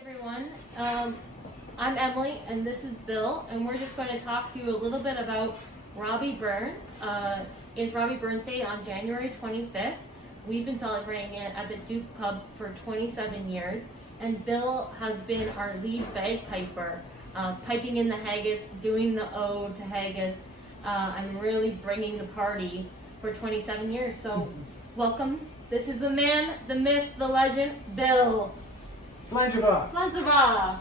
Everyone. I'm Emily and this is Bill, and we're just going to talk to you a little bit about Rabbie Burns. It's Rabbie Burns Day on January 25th. We've been celebrating it at the Duke Pubs for 27 years, and Bill has been our lead bagpiper, piping in the haggis, doing the ode to haggis, and really bringing the party for 27 years. So welcome. This is the man, the myth, the legend, Bill. Slanjava. Slanjava.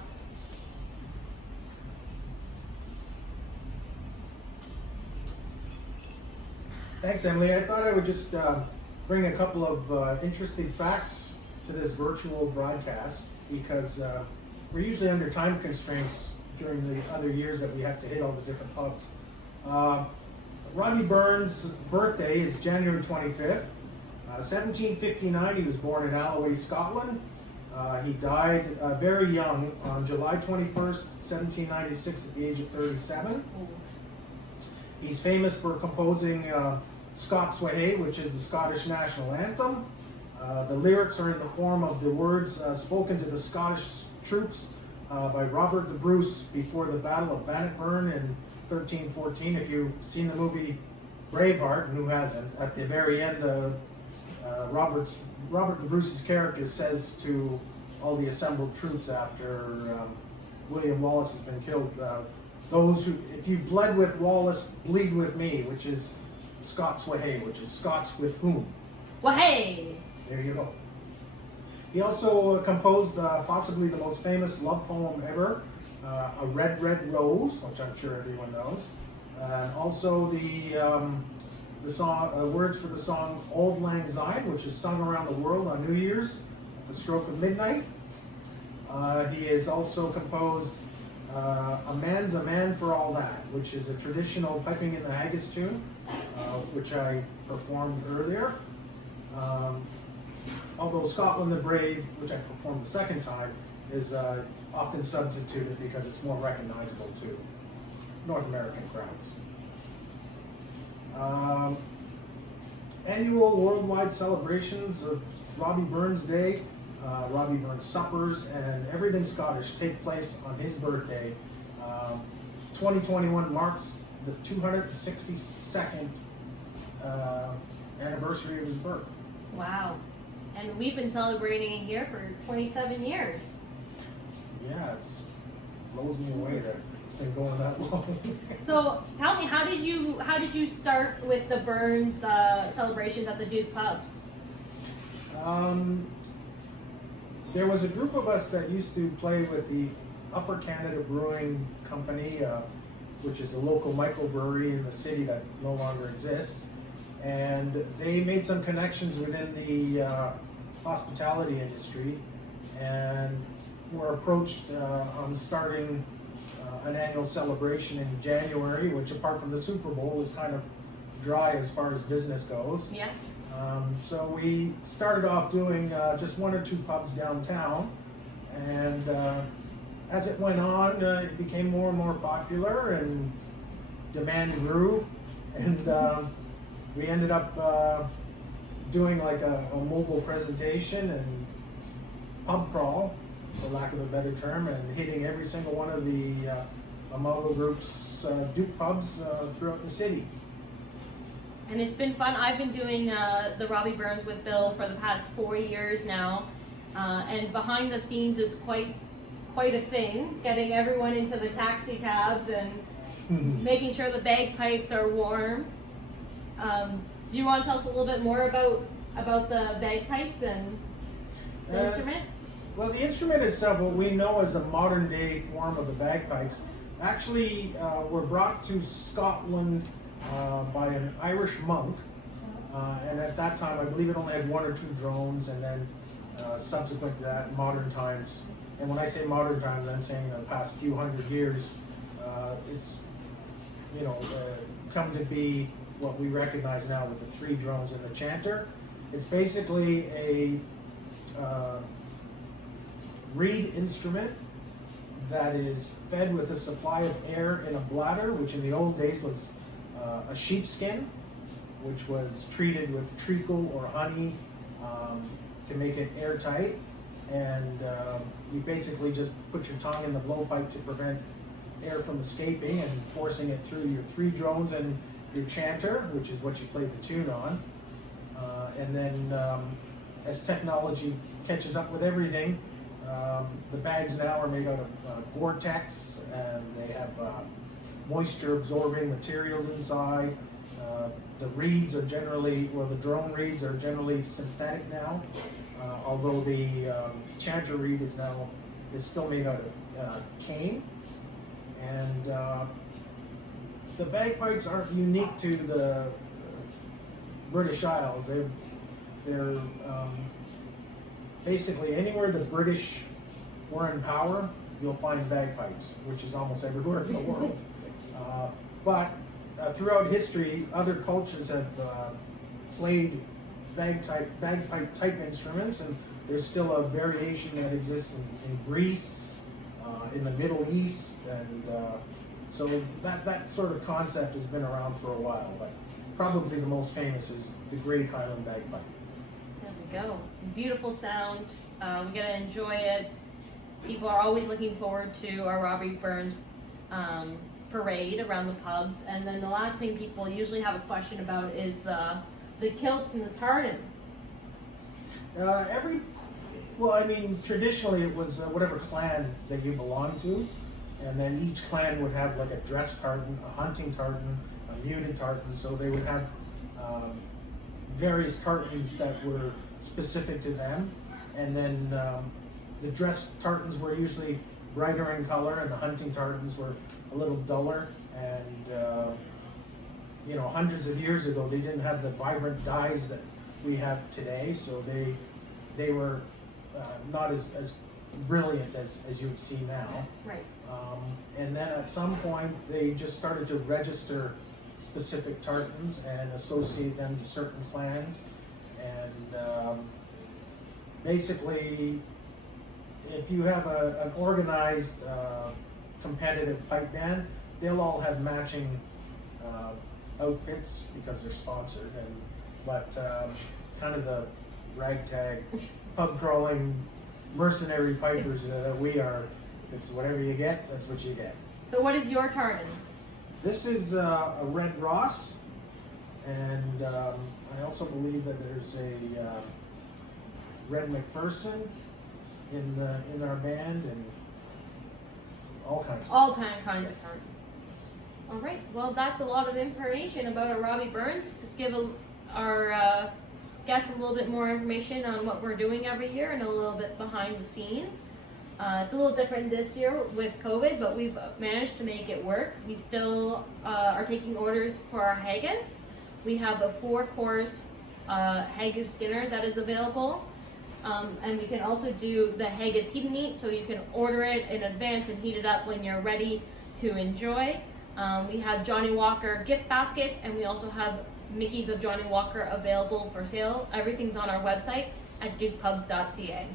Thanks, Emily. I thought I would just bring a couple of interesting facts to this virtual broadcast because we're usually under time constraints during the other years that we have to hit all the different pubs. Rabbie Burns' birthday is January 25th. 1759, he was born in Alloway, Scotland. He died very young on July 21st, 1796 at the age of 37. He's famous for composing Scots Wha, which is the Scottish national anthem. The lyrics are in the form of the words spoken to the Scottish troops by Robert the Bruce before the Battle of Bannockburn in 1314. If you've seen the movie Braveheart, and who hasn't, at the very end, Robert the Bruce's character says to all the assembled troops after William Wallace has been killed, those who, if you bled with Wallace, bleed with me, which is Scots Wha, which is Scots with whom. Wha-hey! There you go. He also composed possibly the most famous love poem ever, A Red, Red Rose, which I'm sure everyone knows. And also the song, words for the song Auld Lang Syne, which is sung around the world on New Year's at the stroke of midnight. He has also composed A Man's a Man for All That, which is a traditional piping in the haggis tune, which I performed earlier. Although Scotland the Brave, which I performed the second time, is often substituted because it's more recognizable to North American crowds. Annual worldwide celebrations of Rabbie Burns Day, Rabbie Burns suppers, and everything Scottish take place on his birthday. 2021 marks the 262nd anniversary of his birth. Wow. And we've been celebrating it here for 27 years. Yeah, it blows me away that it's been going that long. So tell me, how did you start with the Burns celebrations at the Duke Pubs? There was a group of us that used to play with the Upper Canada Brewing Company, which is a local microbrewery in the city that no longer exists. And they made some connections within the hospitality industry and were approached on starting an annual celebration in January, which apart from the Super Bowl is kind of dry as far as business goes. Yeah. So we started off doing just one or two pubs downtown, and as it went on, it became more and more popular and demand grew, and we ended up doing like a mobile presentation and pub crawl, for lack of a better term, and hitting every single one of the Amalgo Group's Duke pubs throughout the city. And it's been fun. I've been doing the Rabbie Burns with Bill for the past 4 years now, and behind the scenes is quite a thing, getting everyone into the taxi cabs and making sure the bagpipes are warm. Do you want to tell us a little bit more about the bagpipes and the instrument? Well, the instrument itself, what we know as a modern day form of the bagpipes, actually were brought to Scotland by an Irish monk, and at that time I believe it only had one or two drones, and then subsequent to that, modern times, and when I say modern times I'm saying the past few hundred years, it's come to be what we recognize now with the three drones and the chanter. It's basically a reed instrument that is fed with a supply of air in a bladder, which in the old days was a sheepskin, which was treated with treacle or honey to make it airtight. and you basically just put your tongue in the blowpipe to prevent air from escaping and forcing it through your 3 drones and your chanter, which is what you play the tune on. And then as technology catches up with everything, the bags now are made out of Gore-Tex, and they have moisture absorbing materials inside. The reeds are generally, or the drone reeds are generally synthetic now, although the chanter reed is still made out of cane. And the bagpipes aren't unique to the British Isles. They're basically anywhere the British were in power, you'll find bagpipes, which is almost everywhere in the world. But throughout history, other cultures have played bagpipe type instruments, and there's still a variation that exists in Greece, in the Middle East, and so that sort of concept has been around for a while. But probably the most famous is the Great Highland Bagpipe. There we go. Beautiful sound. We get to enjoy it. People are always looking forward to our Rabbie Burns parade around the pubs. And then the last thing people usually have a question about is the kilts and the tartan. Traditionally it was whatever clan that you belonged to, and then each clan would have like a dress tartan, a hunting tartan, a muted tartan. So they would have various tartans that were specific to them, and then the dress tartans were usually brighter in color, and the hunting tartans were a little duller. And hundreds of years ago, they didn't have the vibrant dyes that we have today, so they were not as brilliant as you would see now. Right. And then at some point, they just started to register specific tartans and associate them to certain clans. And basically, if you have an organized competitive pipe band, they'll all have matching outfits because they're sponsored. But kind of the ragtag, pub crawling, mercenary pipers that we are, it's whatever you get, that's what you get. So what is your tartan? This is a Red Ross, and I also believe that there's a Red McPherson in our band, and all kinds of Kinds of tartan. All right. Well, that's a lot of information about our Rabbie Burns. Give our guests a little bit more information on what we're doing every year and a little bit behind the scenes. It's a little different this year with COVID, but we've managed to make it work. We still are taking orders for our haggis. We have a 4-course haggis dinner that is available. And we can also do the haggis heat and eat, so you can order it in advance and heat it up when you're ready to enjoy. We have Johnny Walker gift baskets, and we also have Mickeys of Johnny Walker available for sale. Everything's on our website at dukepubs.ca.